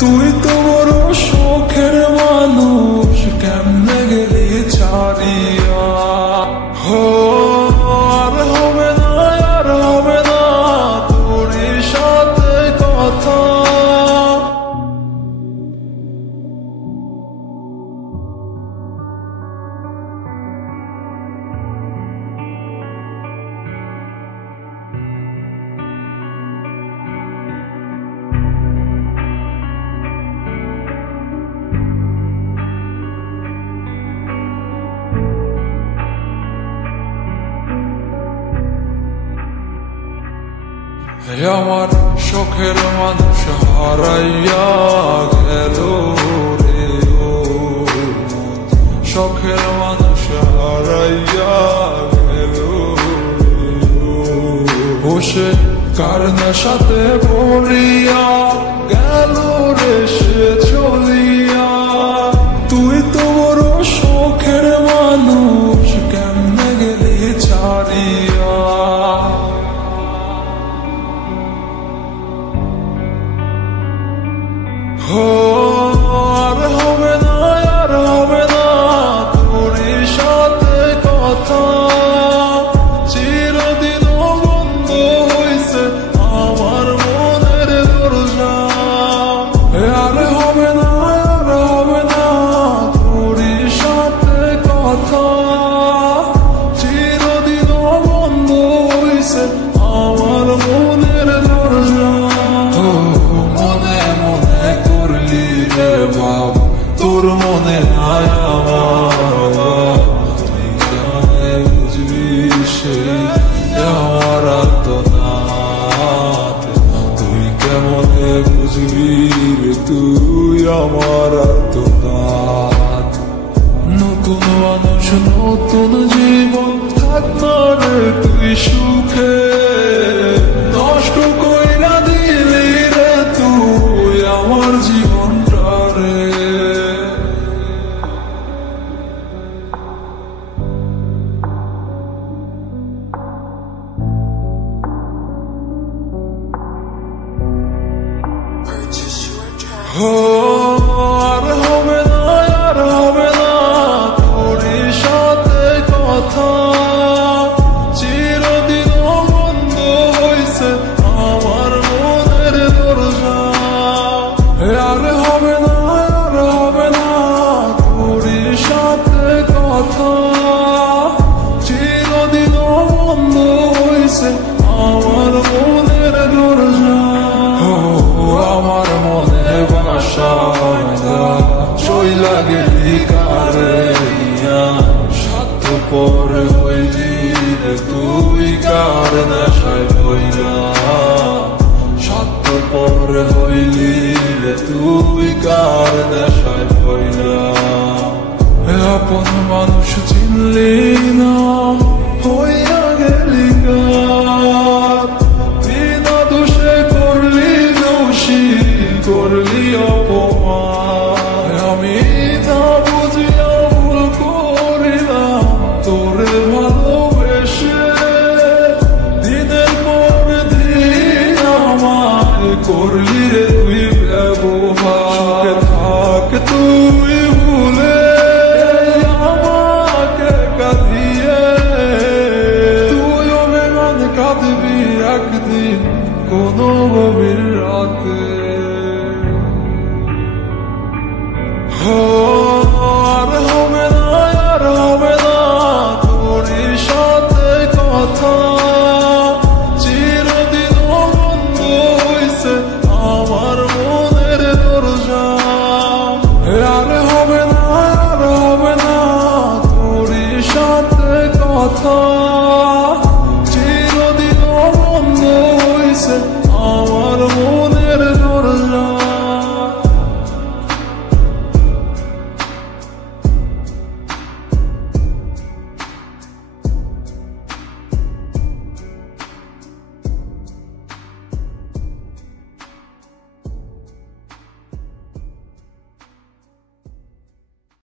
তুই তো বড় শখের মানুষ, কেমনে গেলি ছাড়িয়া। হো আর হবে না, আর হবে না তোর সাথে কথা। আমার শখের মানুষ হারাইয়া গেল রে, ও শখের মানুষ হারাইয়া গেল রে, বসে কার নেশাতে পড়িয়া গেল রে সে চলিয়া। তুই তো বড় শখের মানুষ, কেমনে গেলি ছাড়িয়া। আর হবে না, আর হবে না তোর সাথে কথা। চিরদিন বন্ধ হইছে আমার মনের দরজা। আর হবে না, আর হবে না তোর সাথে কথা। চিরদিন বন্ধ হইছে আমার মনের দরজা। তোর মনে হয় আমার, তুই কেমনে বুঝবি সে আমার আর্তনাদ। তুই কেমনে বুঝবি রে তুই আমার আর্তনাদ। নতুন মানুষ নতুন জীবন, থাক না রে তুই সুখে। নষ্ট কইরা দিলি রে তুই আমার জীবনটা রে। আর হবে না, আর হবে না তোর সাথে কথা। চিরদিন বন্ধ হইছে আমার মনের দরজা। আর হবে না, আর হবে না তোর সাথে কথা। চিরদিন বন্ধ হইছে আমার মনের দরজা। আমার মনে বাসা চইলা গেলি কারে, স্বার্থ পর হইলি রে তুই কার নেশায় হইলা। স্বার্থ পর হইলি রে তুই কার নেশায় হইলা। আপন মানুষ চিনলি না, হইয়া গেলি গাত। বিনা দোষে করলি দোষী, করলি অপমান। আমি না বুঝিয়া ভুল করিলাম তোরে ভালোবেসে। দিনের পর দিন আমায় করলি রে তুই ব্যবহার। থাক তুই ভুলে আমাকে কাঁদিয়ে। তুইও বেমান কাঁদবি একদিন কোনো গভীর রাতে।